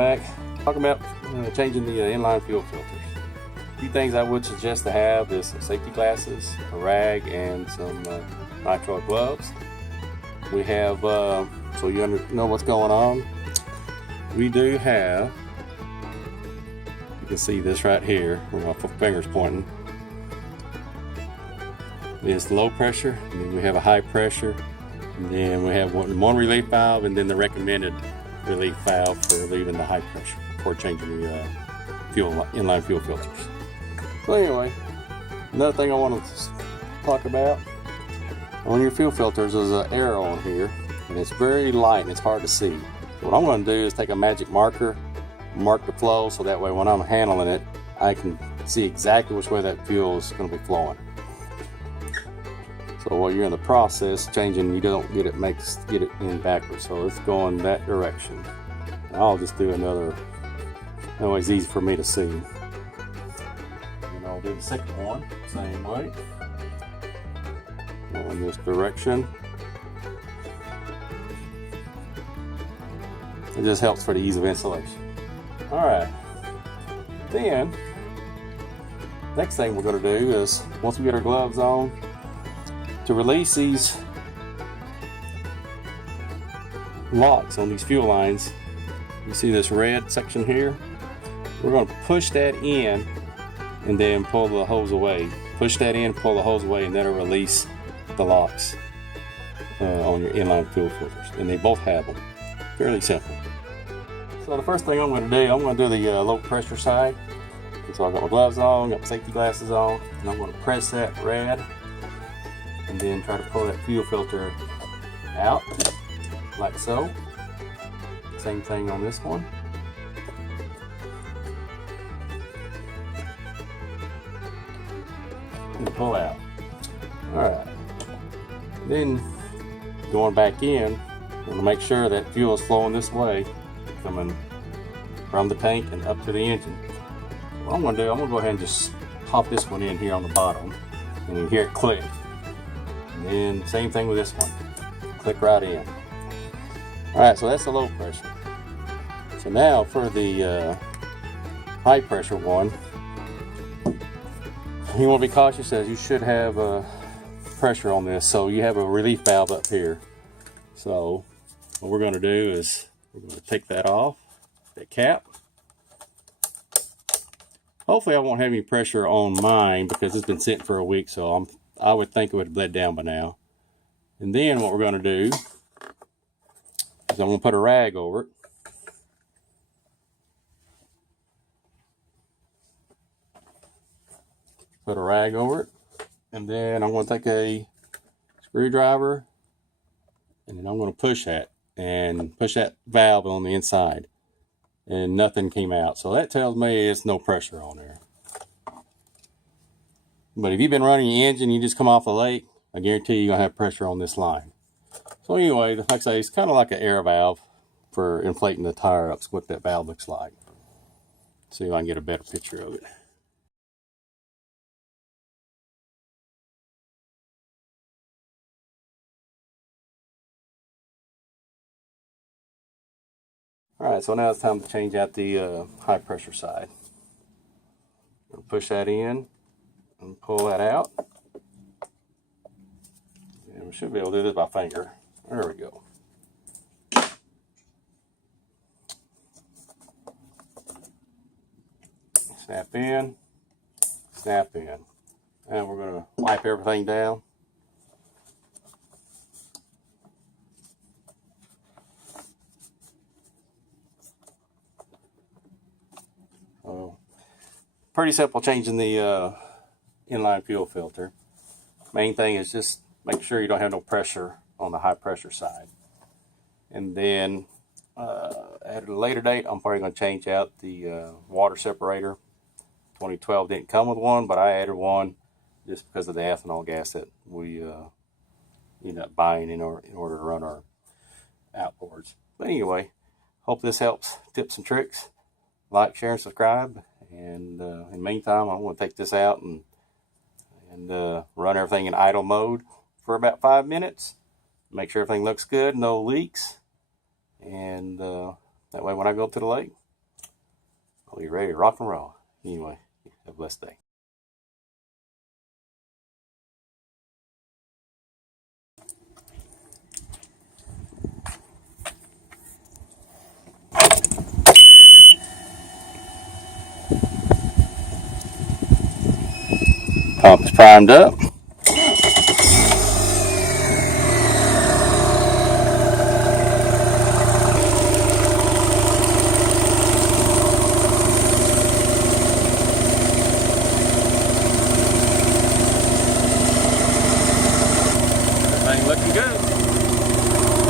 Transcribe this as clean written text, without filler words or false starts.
back. Talking about changing the inline fuel filters. A few things I would suggest to have is some safety glasses, a rag, and some nitrile gloves. We have, so you know what's going on, we do have, you can see this right here where my finger's pointing. It's low pressure, and then we have a high pressure, and then we have one relief valve, and then the recommended relief valve for relieving the high pressure before changing the inline fuel filters. So anyway, another thing I want to talk about, on your fuel filters there's an arrow on here, and it's very light and it's hard to see. So what I'm going to do is take a magic marker, mark the flow, so that way when I'm handling it I can see exactly which way that fuel is going to be flowing. So while you're in the process changing, you don't get it in backwards. So let's go in that direction. And I'll just do another. That way it's easy for me to see. And I'll do the second one same way. Go in this direction. It just helps for the ease of installation. All right. Then next thing we're going to do is, once we get our gloves on, to release these locks on these fuel lines, you see this red section here, we're going to push that in and then pull the hose away. Push that in, pull the hose away, and that'll release the locks on your inline fuel filters. And they both have them. Fairly simple. So the first thing I'm going to do, I'm going to do the low pressure side. And so I've got my gloves on, got my safety glasses on, and I'm going to press that red and then try to pull that fuel filter out, like so. Same thing on this one. And pull out. Alright. Then going back in, I'm going to make sure that fuel is flowing this way, coming from the tank and up to the engine. What I'm going to do, I'm going to go ahead and just pop this one in here on the bottom, and you hear it click. And then same thing with this one, click right in. Alright, so that's the low pressure. So now for the high pressure one, you want to be cautious as you should have pressure on this. So you have a relief valve up here. So what we're going to do is we're going to take that off, that cap. Hopefully I won't have any pressure on mine because it's been sitting for a week, so I would think it would have bled down by now. And then what we're going to do is I'm going to put a rag over it. Put a rag over it. And then I'm going to take a screwdriver and then I'm going to push that valve on the inside. And nothing came out. So that tells me it's no pressure on there. But if you've been running your engine, you just come off the lake, I guarantee you're going to have pressure on this line. So anyway, like I say, it's kind of like an air valve for inflating the tire up. That's what that valve looks like. See if I can get a better picture of it. Alright, so now it's time to change out the high pressure side. We'll push that in and pull that out. And we should be able to do this by finger. There we go. Snap in, snap in. And we're going to wipe everything down. Pretty simple changing the inline fuel filter. Main thing is just make sure you don't have no pressure on the high pressure side. And then at a later date, I'm probably going to change out the water separator. 2012 didn't come with one, but I added one just because of the ethanol gas that we ended up buying in order to run our outboards. But anyway, hope this helps. Tips and tricks. Like, share, and subscribe. And in the meantime, I'm going to take this out and run everything in idle mode for about 5 minutes. Make sure everything looks good, no leaks. And that way when I go to the lake, Are you ready to rock and roll? Anyway, have a blessed day. Pump is primed up.